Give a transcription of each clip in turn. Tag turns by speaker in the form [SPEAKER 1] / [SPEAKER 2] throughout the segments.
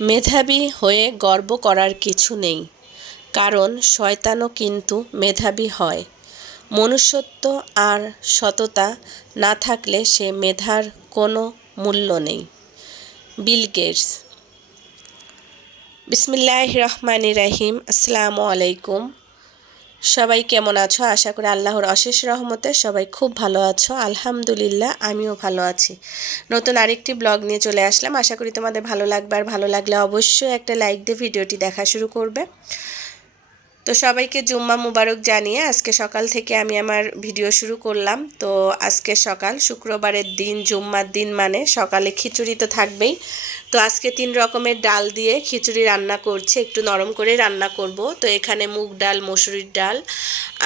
[SPEAKER 1] মেধাবী হয়ে গর্ব করার কিছু নেই, কারণ শয়তানও কিন্তু মেধাবী হয়। মনুষ্যত্ব আর সততা না থাকলে সে মেধার কোনো মূল্য নেই। Bill Gates. বিসমিল্লাহ রহমানি রাহিম। আসসালামু আলাইকুম। সবাই কেমন আছো? আশা করি আল্লাহর অশেষ রহমতে সবাই খুব ভালো আছো। আলহামদুলিল্লাহ, আমিও ভালো আছি। নতুন আরেকটি ব্লগ নিয়ে চলে আসলাম। আশা করি তোমাদের ভালো লাগবে আর ভালো লাগলে অবশ্যই একটা লাইক দিয়ে ভিডিওটি দেখা শুরু করবে। তো সবাইকে জুম্মা মুবারক জানিয়ে আজকে সকাল থেকে আমি আমার ভিডিও শুরু করলাম। তো আজকে সকাল, শুক্রবারের দিন, জুম্মার দিন মানে সকালে খিচুড়ি তো থাকবেই। তো আজকে তিন রকমের ডাল দিয়ে খিচুড়ি রান্না করছে। একটু নরম করে রান্না করব। তো এখানে মুগ ডাল, মসুরির ডাল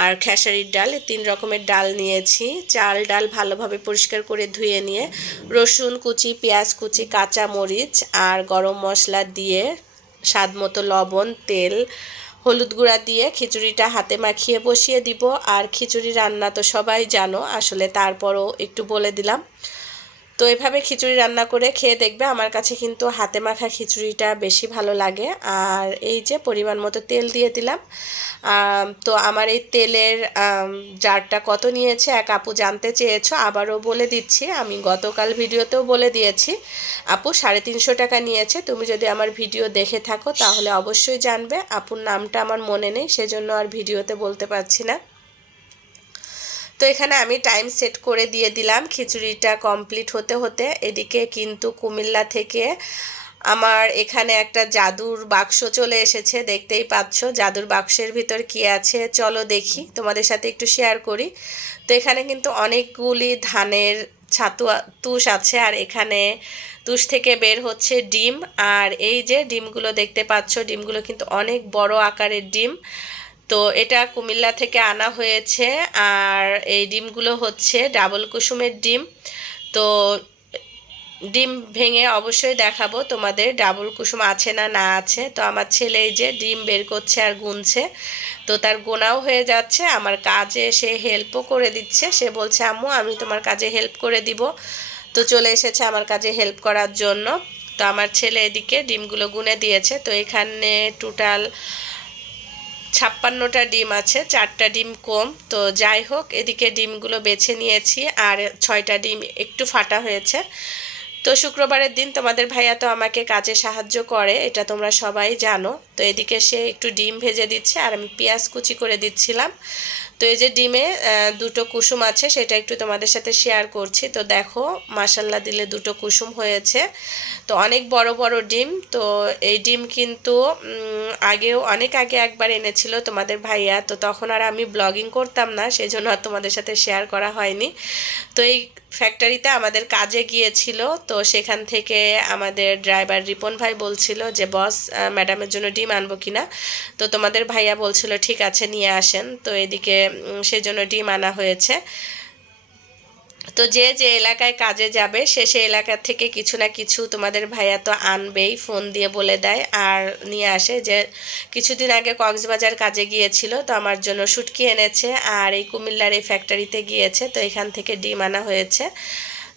[SPEAKER 1] আর খেসারির ডাল তিন রকমের ডাল নিয়েছি। চাল ডাল ভালোভাবে পরিষ্কার করে ধুয়ে নিয়ে রসুন কুচি, পেঁয়াজ কুচি, কাঁচা মরিচ আর গরম মশলা দিয়ে স্বাদ মতো লবণ, তেল, হলুদ গুঁড়া দিয়ে খিচুড়িটা হাতে মাখিয়ে বসিয়ে দিব। আর খিচুড়ি রান্না তো সবাই জানো, আসলে তারপরও একটু বলে দিলাম। তো এভাবে খিচুড়ি রান্না করে খেয়ে দেখবে আমার কাছে কিন্তু হাতে মাখা খিচুড়িটা বেশি ভালো লাগে। আর এই যে পরিমাণ মতো তেল দিয়ে দিলাম। তো আমার এই তেলের জারটা কত নিয়েছে এক আপু জানতে চেয়েছো, আবারও বলে দিচ্ছি। আমি গতকাল ভিডিওতেও বলে দিয়েছি, আপু সাড়ে তিনশো টাকা নিয়েছে। তুমি যদি আমার ভিডিও দেখে থাকো তাহলে অবশ্যই জানবে। আপুর নামটা আমার মনে নেই, সেজন্য আর ভিডিওতে বলতে পারছি না। তো এখানে আমি টাইম সেট করে দিয়ে দিলাম। খিচুড়িটা কমপ্লিট হতে হতে এদিকে কিন্তু কুমিল্লা থেকে আমার এখানে একটা জাদুর বাক্স চলে এসেছে, দেখতেই পাচ্ছ। জাদুর বাক্সের ভিতর কি আছে? চলো দেখি, তোমাদের সাথে একটু শেয়ার করি। তো এখানে কিন্তু অনেকগুলি ধানের ছাতু, তুষ আছে আর এখানে তুষ থেকে বের হচ্ছে ডিম। আর এই যে ডিমগুলো দেখতে পাচ্ছ, ডিমগুলো কিন্তু অনেক বড় আকারের ডিম। তো এটা কুমিল্লা থেকে আনা হয়েছে, আর এই ডিমগুলো হচ্ছে ডাবল কুসুমের ডিম। তো ডিম ভেঙে অবশ্যই দেখাবো তোমাদের ডাবল কুসুম আছে না না আছে। তো আমার ছেলে এই যে ডিম বের করছে আর গুনছে, তো তার গোনাও হয়ে যাচ্ছে। আমার কাজে সে হেল্পও করে দিচ্ছে। সে বলছে, আম্মু, আমি তোমার কাজে হেল্প করে দিব। তো চলে এসেছে আমার কাজে হেল্প করার জন্য। তো আমার ছেলে এদিকে ডিমগুলো গুনে দিয়েছে। তো এখানে টোটাল ছাপ্পান্নটা ডিম আছে, চারটা ডিম কম। তো যাই হোক, এদিকে ডিমগুলো বেছে নিয়েছি আর ছয়টা ডিম একটু ফাটা হয়েছে। তো শুক্রবারের দিন তোমাদের ভাইয়া তো আমাকে কাজে সাহায্য করে, এটা তোমরা সবাই জানো। তো এদিকে সে একটু ডিম ভেজে দিচ্ছে আর আমি পেঁয়াজ কুচি করে দিচ্ছিলাম। তো এই যে ডিমে দুটো কুসুম আছে, সেটা একটু তোমাদের সাথে শেয়ার করছি। তো দেখো মাসাল্লা দিলে দুটো কুসুম হয়েছে। তো অনেক বড় বড় ডিম, তো এই ডিম কিন্তু আগেও, অনেক আগে একবার এনেছিল তোমাদের ভাইয়া। তো তখন আর আমি ব্লগিং করতাম না সেই জন্য আর তোমাদের সাথে শেয়ার করা হয়নি। তো এই ফ্যাক্টরিতে আমাদের কাজে গিয়েছিল, তো সেখান থেকে আমাদের ড্রাইভার রিপন ভাই বলছিল যে বস ম্যাডামের জন্য ডিম আনব কিনা? তো তোমাদের ভাইয়া বলছিল, ঠিক আছে, নিয়ে আসেন। তো এদিকে সেজন্য ডিম আনা হয়েছে। তো যে যে এলাকায় কাজে যাবে, সে সে এলাকা থেকে কিছু না কিছু তোমাদের ভাইয়া তো আনবেই, ফোন দিয়ে বলে দেয় আর নিয়ে আসে। যে কিছুদিন আগে কক্সবাজার কাজে গিয়েছিল, তো আমার জন্য শুটকি এনেছে আর এই কুমিল্লার এই ফ্যাক্টরিতে গিয়েছে, তো এখান থেকে ডিম আনা হয়েছে।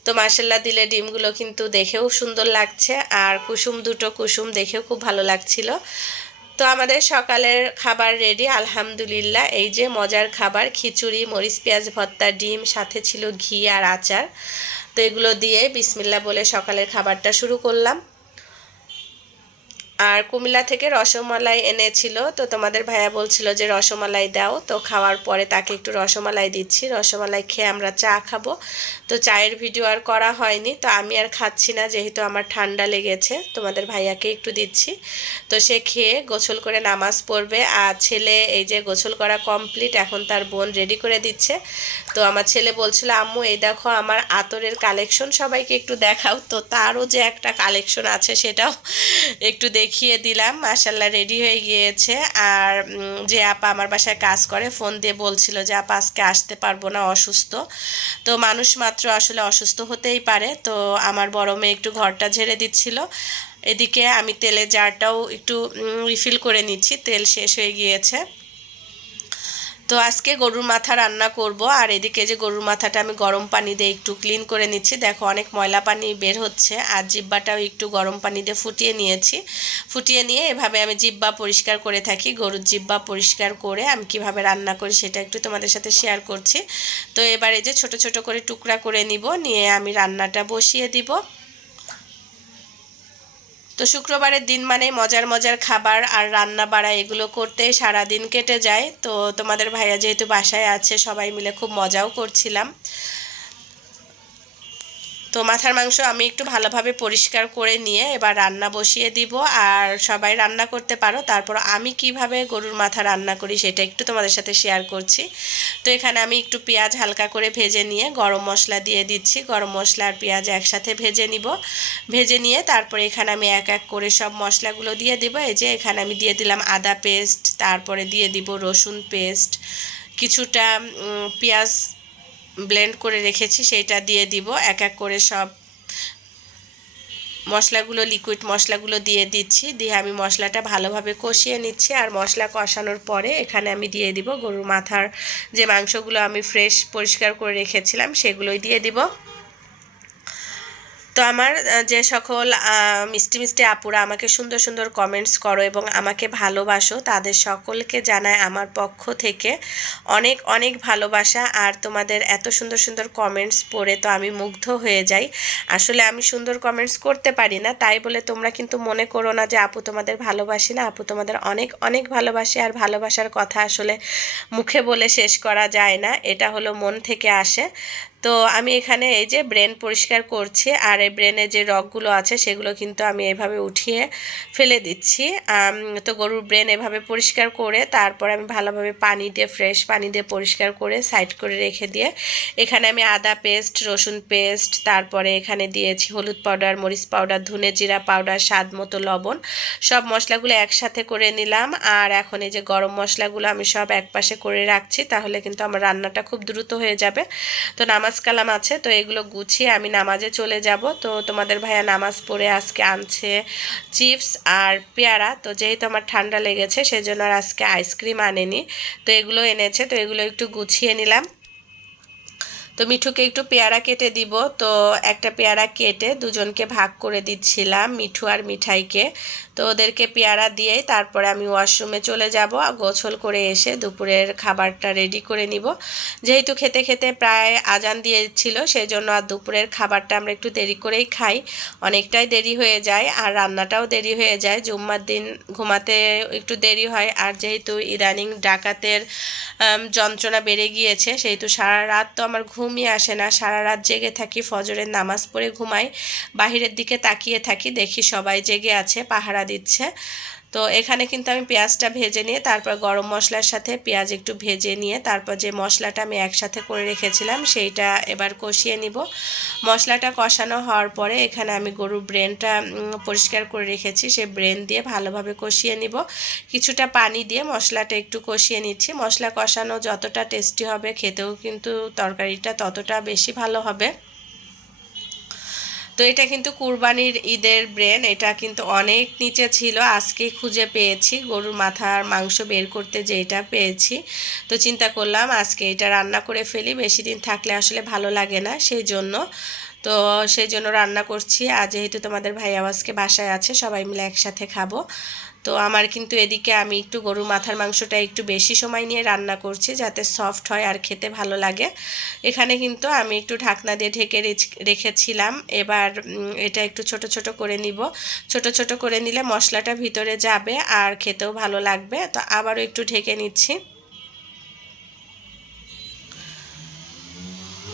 [SPEAKER 1] তো মার্শাল্লাহ দিলে ডিমগুলো কিন্তু দেখেও সুন্দর লাগছে আর কুসুম, দুটো কুসুম দেখেও খুব ভালো লাগছিল। তো আমাদের সকালের খাবার রেডি আলহামদুলিল্লাহ। এই যে মজার খাবার, খিচুড়ি, মরিচ, পেঁয়াজ, ভর্তা, ডিম, সাথে ছিল ঘি আর আচার। তো এগুলো দিয়ে বিসমিল্লা বলে সকালের খাবারটা শুরু করলাম। আর কুমিল্লা থেকে রসমালাই এনেছিল। তো তোমাদের ভাইয়া বলছিল যে রসমালাই দাও। তো খাওয়ার পরে তাকে একটু রসমালাই দিচ্ছি। রসমালাই খেয়ে আমরা চা খাব। তো চায়ের ভিডিও আর করা হয়নি। তো আমি আর খাচ্ছি না, যেহেতু আমার ঠান্ডা লেগেছে। তোমাদের ভাইয়াকে একটু দিচ্ছি। তো সে খেয়ে গোসল করে নামাজ পড়বে। আর ছেলে এই যে গোসল করা কমপ্লিট, এখন তার বোন রেডি করে দিচ্ছে। তো আমার ছেলে বলছিল, আম্মু, এই দেখো আমার আতরের কালেকশন সবাইকে একটু দেখাও। তো তারও যে একটা কালেকশন আছে সেটাও একটু দেখিয়ে দিলাম। মাসাল্লাহ রেডি হয়ে গিয়েছে। আর যে আপা আমার বাসায় কাজ করে, ফোন দিয়ে বলছিল যে, আপা, আজকে আসতে পারব না, অসুস্থ। তো মানুষ মাত্র আসলে অসুস্থ হতেই পারে। তো আমার বড় মেয়ে একটু ঘরটা ঝেড়ে দিচ্ছিল। এদিকে আমি তেলের জারটাও একটু রিফিল করে নিচ্ছি। তেল শেষ হয়ে গিয়েছে। তো আজকে গরুর মাথা রান্না করব, আর এদিকে যে গরুর মাথাটা আমি গরম পানি দিয়ে একটু ক্লিন করে নিচ্ছি। দেখো, অনেক ময়লা পানি বের হচ্ছে, আর জিব্বাটাও একটু গরম পানি দিয়ে ফুটিয়ে নিয়েছি। ফুটিয়ে নিয়ে এভাবে আমি জিব্বা পরিষ্কার করে থাকি, গরুর জিব্বা পরিষ্কার করে আমি কীভাবে রান্না করি সেটা একটু তোমাদের সাথে শেয়ার করছি। তো এবারে যে ছোট ছোট করে টুকরা করে নিব, নিয়ে আমি রান্নাটা বসিয়ে দিব। তো শুক্রবারের দিন মানে মজার মজার খাবার আর রান্না বাড়া এগুলো করতে সারা দিন কেটে যায়। তো তোমাদের ভাইয়া যেহেতু বাসায় আছে, সবাই মিলে খুব মজাও করছিলাম। তো মাথার মাংস আমি একটু ভালোভাবে পরিষ্কার করে নিয়ে এবার রান্না বসিয়ে দিব। আর সবাই রান্না করতে পারো। তারপর আমি কীভাবে গরুর মাথা রান্না করি সেটা একটু তোমাদের সাথে শেয়ার করছি। তো এখানে আমি একটু পেঁয়াজ হালকা করে ভেজে নিয়ে গরম মশলা দিয়ে দিচ্ছি। গরম মশলা আর পেঁয়াজ একসাথে ভেজে নিব। ভেজে নিয়ে তারপরে এখানে আমি এক এক করে সব মশলাগুলো দিয়ে দিব। এই যে এখানে আমি দিয়ে দিলাম আদা পেস্ট তারপরে দিয়ে দিব রসুন পেস্ট কিছুটা পেঁয়াজ ব্লেন্ড করে রেখেছি, সেইটা দিয়ে দিব। এক এক করে সব মশলাগুলো লিকুইড মশলাগুলো দিয়ে দিচ্ছি। দিয়ে আমি মশলাটা ভালোভাবে কষিয়ে নিচ্ছি আর মশলা কষানোর পরে এখানে আমি দিয়ে দিব গরুর মাথার যে মাংসগুলো আমি ফ্রেশ পরিষ্কার করে রেখেছিলাম, সেগুলোই দিয়ে দিব। তো আমার যে সকল মিষ্টি মিষ্টি আপুরা আমাকে সুন্দর সুন্দর কমেন্টস করো এবং আমাকে ভালোবাসো, তাদের সকলকে জানায় আমার পক্ষ থেকে অনেক অনেক ভালোবাসা। আর তোমাদের এত সুন্দর সুন্দর কমেন্টস পড়ে তো আমি মুগ্ধ হয়ে যাই। আসলে আমি সুন্দর কমেন্টস করতে পারি না, তাই বলে তোমরা কিন্তু মনে করো না যে আপু তোমাদের ভালোবাসি না। আপু তোমাদের অনেক অনেক ভালোবাসি আর ভালোবাসার কথা আসলে মুখে বলে শেষ করা যায় না। এটা হলো মন থেকে আসে। তো আমি এখানে এই যে ব্রেন পরিষ্কার করছি আর এই ব্রেনে যে রগগুলো আছে সেগুলো কিন্তু আমি এভাবে উঠিয়ে ফেলে দিচ্ছি। তো গরুর ব্রেন এভাবে পরিষ্কার করে তারপর আমি ভালোভাবে পানি দিয়ে, ফ্রেশ পানি দিয়ে পরিষ্কার করে সাইড করে রেখে দিয়ে এখানে আমি আদা পেস্ট, রসুন পেস্ট, তারপরে এখানে দিয়েছি হলুদ পাউডার, মরিচ পাউডার, ধনে জিরা পাউডার, স্বাদ মতো লবণ। সব মশলাগুলো একসাথে করে নিলাম আর এখন এই যে গরম মশলাগুলো আমি সব একপাশে করে রাখছি তাহলে কিন্তু আমার রান্নাটা খুব দ্রুত হয়ে যাবে। তো নামাজ নামাজ কালাম আছে, তো এগুলো গুছিয়ে আমি নামাজে চলে যাব। তো তোমাদের ভাইয়া নামাজ পড়ে আজকে আনছে চিপস আর পেয়ারা, তো যেহেতু আমার ঠান্ডা লেগেছে সেজন্য আর আজকে আইসক্রিম আনেনি। তো এগুলো এনেছে, তো এগুলো একটু গুছিয়ে নিলাম। তো মিঠুকে একটু পেয়ারা কেটে দিব, তো একটা পেয়ারা কেটে দুজনকে ভাগ করে দিচ্ছিলাম মিঠু আর মিঠাইকে। তো ওদেরকে পেয়ারা দিয়েই তারপরে আমি ওয়াশরুমে চলে যাব গোছল করে এসে দুপুরের খাবারটা রেডি করে নিব। যেহেতু খেতে খেতে প্রায় আজান দিয়েছিল সেই জন্য আর দুপুরের খাবারটা আমরা একটু দেরি করেই খাই। অনেকটাই দেরি হয়ে যায় আর রান্নাটাও দেরি হয়ে যায়। জুম্মার দিন ঘুমাতে একটু দেরি হয় আর যেহেতু ইদানিং ডাকাতের যন্ত্রণা বেড়ে গিয়েছে, সেহেতু সারা রাত তো আমার ঘুমই আসে না। সারা রাত জেগে থাকি, ফজরের নামাজ পড়ে ঘুমাই, বাহিরের দিকে তাকিয়ে থাকি, দেখি সবাই জেগে আছে, পাহারা দিচ্ছে। তো এখানে কিন্তু আমি পেঁয়াজটা ভেজে নিয়ে, তারপর গরম মশলার সাথে পেঁয়াজ একটু ভেজে নিয়ে, তারপর যে মশলাটা আমি একসাথে করে রেখেছিলাম, সেইটা এবার কষিয়ে নিব। মশলাটা কষানো হওয়ার পরে এখানে আমি গরুর ব্রেনটা পরিষ্কার করে রেখেছি। সেই ব্রেন দিয়ে ভালোভাবে কষিয়ে নিব। কিছুটা পানি দিয়ে মশলাটা একটু কষিয়ে নিচ্ছি। মশলা কষানো যতটা টেস্টি হবে, খেতেও কিন্তু তরকারিটা ততটা বেশি ভালো হবে। তো এটা কিন্তু কুরবানির ঈদের ব্রেন, এটা কিন্তু অনেক নিচে ছিল আজকে খুঁজে পেয়েছি, গরুর মাথার মাংস বের করতে যে এটা পেয়েছি। তো চিন্তা করলাম আজকে এটা রান্না করে ফেলি, বেশি দিন থাকলে আসলে ভালো লাগে না সেই জন্য। তো সেই জন্য রান্না করছি, আর যেহেতু তোমাদের ভাই আওয়াজকে বাসায় আছে, সবাই মিলে একসাথে খাব। তো আমার কিন্তু এদিকে আমি একটু গরুর মাথার মাংসটা একটু বেশি সময় নিয়ে রান্না করছি যাতে সফট হয় আর খেতে ভালো লাগে। এখানে কিন্তু আমি একটু ঢাকনা দিয়ে ঢেকে রেখেছিলাম। এবার এটা একটু ছোট ছোট করে নিব। ছোট ছোট করে নিলে মশলাটা ভিতরে যাবে আর খেতেও ভালো লাগবে। তো আবারও একটু ঢেকে নিচ্ছি।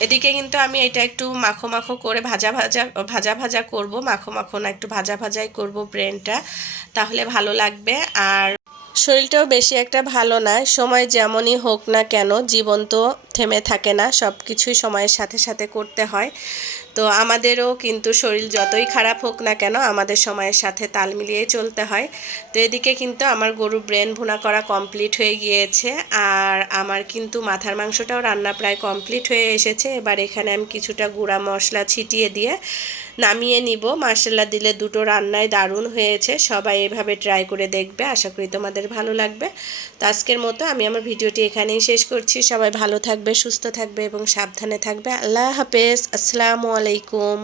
[SPEAKER 1] এদিকে কিন্তু আমি এটা একটু মাখো মাখো করে ভাজা ভাজা ভাজা ভাজা করব। মাখো মাখো না, একটু ভাজা ভাজাই করব ব্রেনটা। তাহলে ভালো লাগবে। আর শরীরটাও বেশি একটা ভালো না, সময় যেমনই হোক না কেন, জীবন তো থেমে থাকে না সব কিছুই সময়ের সাথে সাথে করতে হয়। তো আমাদেরও কিন্তু শরীর যতই খারাপ হোক না কেন আমাদের সময়ের সাথে তাল মিলিয়েই চলতে হয়। তো এদিকে কিন্তু আমার গরু ব্রেন ভুনা করা কমপ্লিট হয়ে গিয়েছে আর আমার কিন্তু মাথার মাংসটাও রান্না প্রায় কমপ্লিট হয়ে এসেছে। এবার এখানে আমি কিছুটা গুঁড়া মশলা ছিটিয়ে দিয়ে নামিয়ে নিব। মার্শাল্লা দিলে দুটো রান্নায় দারুণ হয়েছে। সবাই এভাবে ট্রাই করে দেখবে। আশা করি তোমাদের ভালো লাগবে। তো আজকের মতো আমি আমার ভিডিওটি এখানেই শেষ করছি। সবাই ভালো থাকবে, সুস্থ থাকবে এবং সাবধানে থাকবে। আল্লাহ হাফেজ। আসসালামু আলাইকুম।